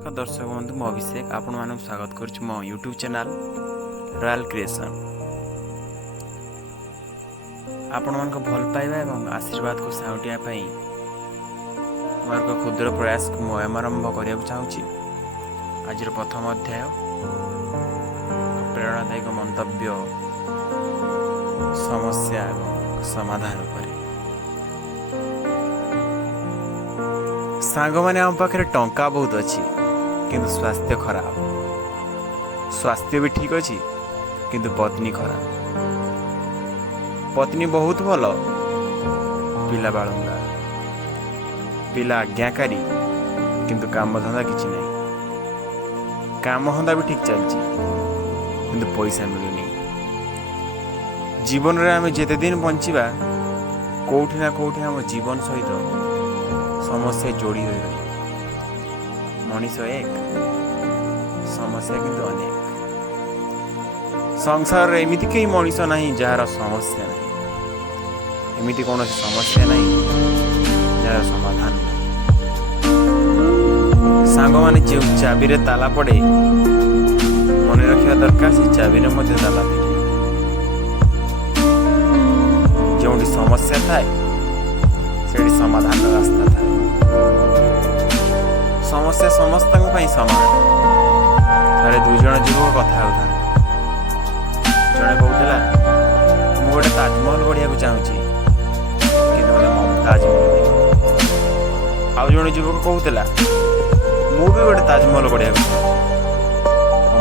दर्शक बंधु मो अभिषेक आपण मानक स्वागत करुछु मो यूट्यूब चैनल रॉयल क्रिएशन। आपण मानक भल पाइबा एवं आशीर्वाद को साउटिया पई मोर एक क्षुद्र प्रयास को मो आरंभ करिया चाहूची। आज प्रथम अध्याय प्रेरणादायक मंतव्य समस्या एवं समाधान पर। सांग माने आम पाखे टंका बहुत अच्छी किंतु स्वास्थ्य खराब, स्वास्थ्य भी ठीक अच्छी किंतु पत्नी खराब, पत्नी बहुत भल पिला बालुंगा, पिला आज्ञाकारी किंतु काम धंदा किछि नहीं, काम धंदा भी ठीक चलछि किंतु पैसा मिलुनी। जीवन रे आमे जेते दिन बंचिबा कोठी ना कोठी हम जीवन सहित समस्या जोड़ी हुई रही। मनीष एक समस्या किंतु अनेक। संसार एमिति कई मनीष नहीं जार समस्या नहीं, एमिति कौन समस्या नहीं जार समाधान नहीं। सांग माने जो चाबी रे ताला पड़े मन रखा दरकार से चाबी रे मध्य ताला पड़े। जो समस्या थाए से समाधान रास्ता थाए। समस्या समस्त समान। थे दुई जन युवक कथा होता जड़े कहला मु गोटे ताजमहल गढ़िया चाहूँगी कि ममताज मिलुनी। आउ जन युवक कहला मु भी गोटे ताजमहल गढ़िया चाहूँ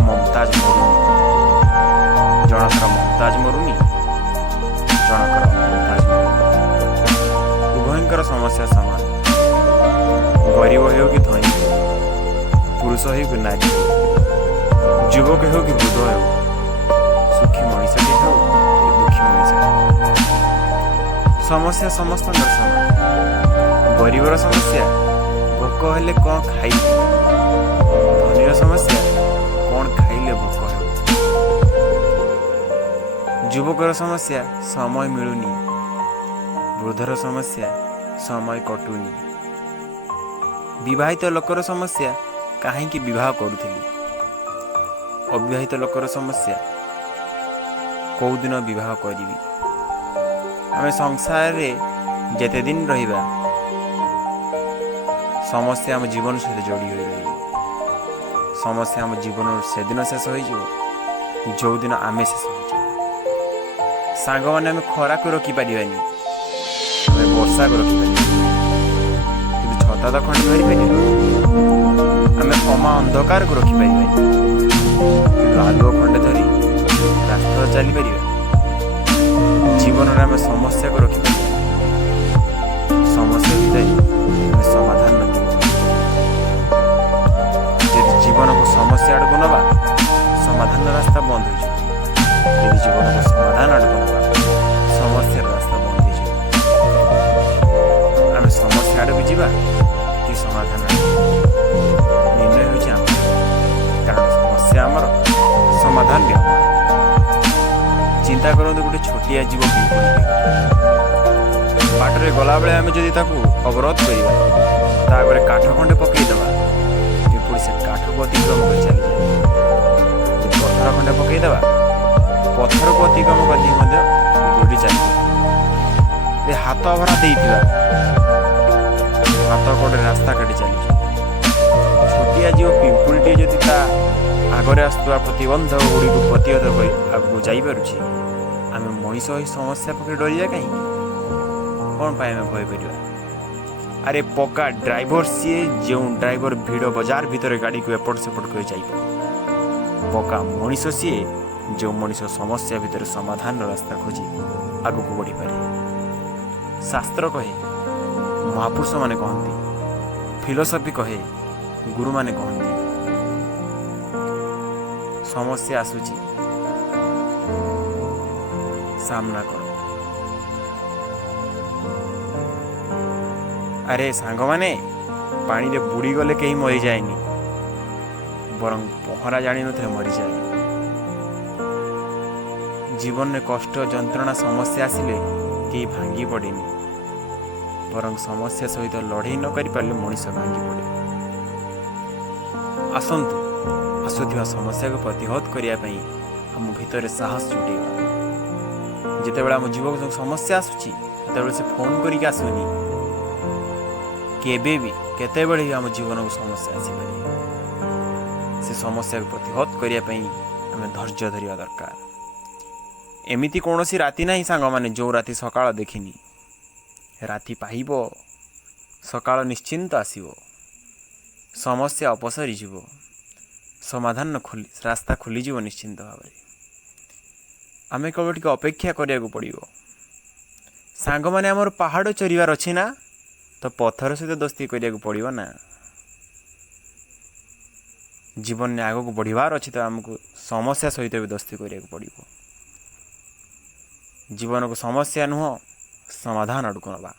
ममताज मरुनी। जनकर ममताज मरुनी, जनकर ममताज मरुनी। उभयंकर समस्या समान। गरीब हो कि धनी, पुरुष हो कि नारी, युवक हो कि वृद्ध हो, सुखी मनुष्य हो कि दुखी मनुष्य, समस्या समस्त समान। गरीबर समस्या भोक हेले कौन खाई, धनीर समस्या कौन खाइले भोक हो, युवकर समस्या समय मिलुनी, वृद्धर समस्या समय कटुनी, विवाहित लोकर समस्या कहीं विवाह करुथिली, अविवाहित लोकर समस्या कौ दिन विवाह करी। आम संसार रे जेते दिन रहिबा समस्या आम जीवन सहित जोड़ी हुई रही। समस्या आम जीवन से दिन शेष हो जो दिन आमे शेष हो। सांग माने आम खरा को रखी पारिबानी, आम वर्षा को रखी पारिबानी, छता तो खंड धरी पार। आम क्षमा अंधकार को रखिपार आलुओ खंडे धरी रास्ता चली पार। जीवन में आम समस्या को रखिपार, समस्या भितर समाधान न। जीवन को समस्या आड़ को नवा समाधान रास्ता बंद हो। जीवन को समाधान आड़ को नवा समस्या रास्ता बंद हो। आम समस्या आड़ को जीवा कि समाधान निर्णय हो। कारण समस्या आमर समाधान भी आम। चिंता करते गोटे छोटिया जीव बाटर गला बेले आम जदि अवरोध करवा काठ खंडे पकईदे पिंपुड़ी से काठ को अतिक्रम कर चली जाए। पत्थर खंडे पकईदे पत्थर को अतिक्रम कर पिंपुड़ी चली हाथ भरा दे हाथ कड़े रास्ता काटी चली। छोटिया जीव पिंपुड़ी जदि आगे आसुवा प्रतिबंधक गुड़ी को प्रतिहत कर आगे जापी आम मनीष समस्या पकड़ डरिया कहीं कौन पाए आम भय कर। अरे पक्का ड्राइवर सी जो ड्राइवर भिड़ बजार भितर गाड़ी को एपट सेपट कर जाइए। पक्का मनीष सी जो मनीष समस्या भितर समाधान रास्ता खोजी आग को बढ़ी पारे। शास्त्र कहे, महापुरुष माने कहती, फिलोसफी कहे, गुरु माने कहती, समस्या आसुची सामना कर। अरे सांग माने पानी रे बुड़ी गले कहीं मरी जाएनी, बरं पहरा जानी नथे मरी जाए। जीवन में कष्ट जंत्रणा समस्या आसिले कहीं भांगी पड़ेनी, बरं समस्या सहित लड़े न कर पारे मनीष भांगी पड़े। ଆସନ୍ତୁ ଆସୁଥିବା ସମସ୍ୟାକୁ ପ୍ରତିହତ କରିବା ପାଇଁ ଆମ ଭିତରେ ସାହସ ଜୁଟେଇବା। ଯେତେବେଳେ ଆମ ଜୀବକୁ ଯେଉଁ ସମସ୍ୟା ଆସୁଛି ସେତେବେଳେ ସେ ଫୋନ୍ କରିକି ଆସୁନି, କେବେ ବି କେତେବେଳେ ବି ଆମ ଜୀବନକୁ ସମସ୍ୟା ଆସିପାରେ। ସେ ସମସ୍ୟାକୁ ପ୍ରତିହତ କରିବା ପାଇଁ ଆମେ ଧୈର୍ଯ୍ୟ ଧରିବା ଦରକାର। ଏମିତି କୌଣସି ରାତି ନାହିଁ ସାଙ୍ଗମାନେ ଯେଉଁ ରାତି ସକାଳ ଦେଖିନି। ରାତି ପାହିବ, ସକାଳ ନିଶ୍ଚିନ୍ତ ଆସିବ, ସମସ୍ୟା ଅପସରିଯିବ, ସମାଧାନ ରାସ୍ତା ଖୋଲିଯିବ ନିଶ୍ଚିନ୍ତ ଭାବରେ। ଆମେ କେବଳ ଟିକେ ଅପେକ୍ଷା କରିବାକୁ ପଡ଼ିବ। ସାଙ୍ଗମାନେ ଆମର ପାହାଡ଼ ଚରିବାର ଅଛି ନା, ତ ପଥର ସହିତ ଦୋସ୍ତି କରିବାକୁ ପଡ଼ିବ ନା। ଜୀବନରେ ଆଗକୁ ବଢ଼ିବାର ଅଛି ତ ଆମକୁ ସମସ୍ୟା ସହିତ ବି ଦୋସ୍ତି କରିବାକୁ ପଡ଼ିବ। ଜୀବନକୁ ସମସ୍ୟା ନୁହଁ ସମାଧାନ ଆଡ଼କୁ ନେବା।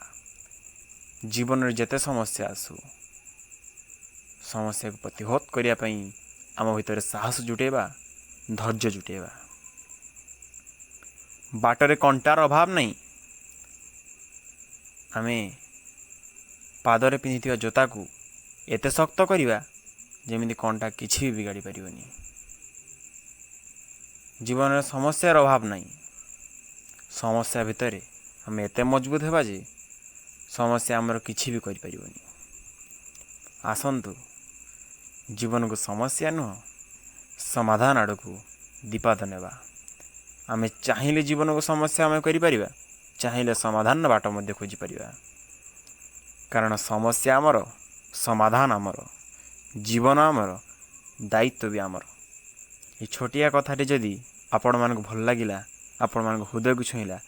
ଜୀବନରେ ଯେତେ ସମସ୍ୟା ଆସୁ ସମସ୍ୟାକୁ ପ୍ରତିହତ କରିବା ପାଇଁ ଆମ ଭିତରେ ସାହସ ଜୁଟେଇବା, ଧୈର୍ଯ୍ୟ ଜୁଟେଇବା। ବାଟରେ କଣ୍ଟାର ଅଭାବ ନାହିଁ। ଆମେ ପାଦରେ ପିନ୍ଧିଥିବା ଜୋତାକୁ ଏତେ ଶକ୍ତ କରିବା ଯେମିତି କଣ୍ଟା କିଛି ବି ବିଗାଡ଼ି ପାରିବନି। ଜୀବନରେ ସମସ୍ୟାର ଅଭାବ ନାହିଁ। ସମସ୍ୟା ଭିତରେ ଆମେ ଏତେ ମଜବୁତ ହେବା ଯେ ସମସ୍ୟା ଆମର କିଛି ବି କରିପାରିବନି। ଆସନ୍ତୁ ଜୀବନକୁ ସମସ୍ୟା ନୁହଁ ସମାଧାନ ଆଡ଼କୁ ଦିପାଦ ନେବା। ଆମେ ଚାହିଁଲେ ଜୀବନକୁ ସମସ୍ୟା ଆମେ କରିପାରିବା, ଚାହିଁଲେ ସମାଧାନର ବାଟ ମଧ୍ୟ ଖୋଜିପାରିବା। କାରଣ ସମସ୍ୟା ଆମର, ସମାଧାନ ଆମର, ଜୀବନ ଆମର, ଦାୟିତ୍ୱ ବି ଆମର। ଏ ଛୋଟିଆ କଥାଟି ଯଦି ଆପଣମାନଙ୍କୁ ଭଲ ଲାଗିଲା, ଆପଣମାନଙ୍କ ହୃଦୟକୁ ଛୁଇଁଲା,